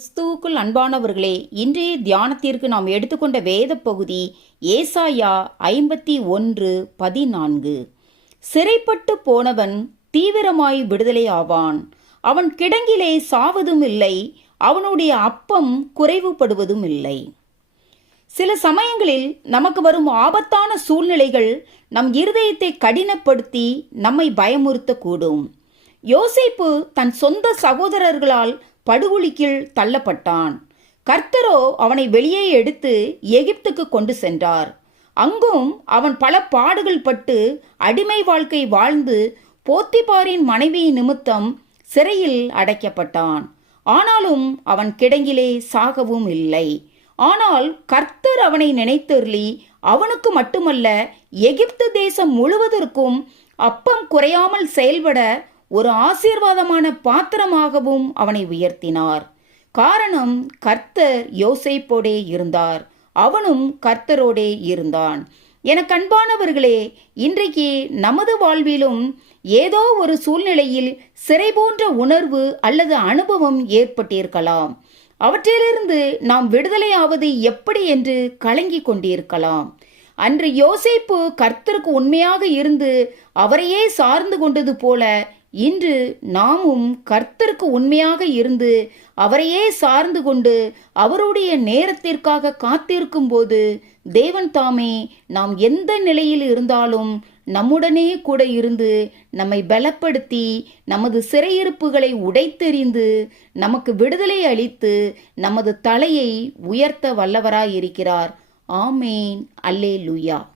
கிறிஸ்துவுக்குள் அன்பானவர்களே, இன்றைய தியானத்திற்கு நாம் எடுத்துக்கொண்ட வேத பகுதி ஏசாயா 51:14. சிறைப்பட்டு போனவன் தீவிரமாய் விடுதலை ஆவான். அவன் கிடங்கிலே சாவதும் இல்லை, அவனுடைய அப்பம் குறைவுபடுவதும் இல்லை. சில சமயங்களில் நமக்கு வரும் ஆபத்தான சூழ்நிலைகள் நம் இருதயத்தை கடினப்படுத்தி நம்மை பயமுறுத்தக்கூடும். யோசேப்பு தன் சொந்த சகோதரர்களால் படுகுழிக்குள் தள்ளப்பட்டான். கர்த்தரோ அவனை வெளியே எடுத்து எகிப்துக்கு கொண்டு சென்றார். அங்கும் அவன் பல பாடுகள் பட்டு அடிமை வாழ்க்கை வாழ்ந்து போத்திபாரின் மனைவி நிமித்தம் சிறையில் அடைக்கப்பட்டான். ஆனாலும் அவன் கிடங்கிலே சாகவும் இல்லை. ஆனால் கர்த்தர் அவனை நினைத்தருளி அவனுக்கு மட்டுமல்ல, எகிப்து தேசம் முழுவதற்கும் அப்பம் குறையாமல் செயல்பட ஒரு ஆசீர்வாதமான பாத்திரமாகவும் அவனை உயர்த்தினார். காரணம், கர்த்தர் யோசேப்போடே இருந்தார், அவனும் கர்த்தரோடே இருந்தான். எனக்கு அன்பானவர்களே, இன்றைக்கு நமது வாழ்விலும் ஏதோ ஒரு சூழ்நிலையில் சிறை போன்ற உணர்வு அல்லது அனுபவம் ஏற்பட்டிருக்கலாம். அவற்றிலிருந்து நாம் விடுதலையாவது எப்படி என்று கலங்கி கொண்டிருக்கலாம். அன்று யோசேப்பு கர்த்தருக்கு உண்மையாக இருந்து அவரையே சார்ந்து கொண்டது போல, இன்று நாமும் கர்த்தருக்கு உண்மையாக இருந்து அவரையே சார்ந்து கொண்டு அவருடைய நேரத்திற்காக காத்திருக்கும் போது தேவன் தாமே நாம் எந்த நிலையில் இருந்தாலும் நம்முடனே கூட இருந்து நம்மை பலப்படுத்தி நமது சிறையிருப்புகளை உடைத்தெறிந்து நமக்கு விடுதலை அளித்து நமது தலையை உயர்த்த வல்லவராயிருக்கிறார். ஆமேன். அல்லேலூயா.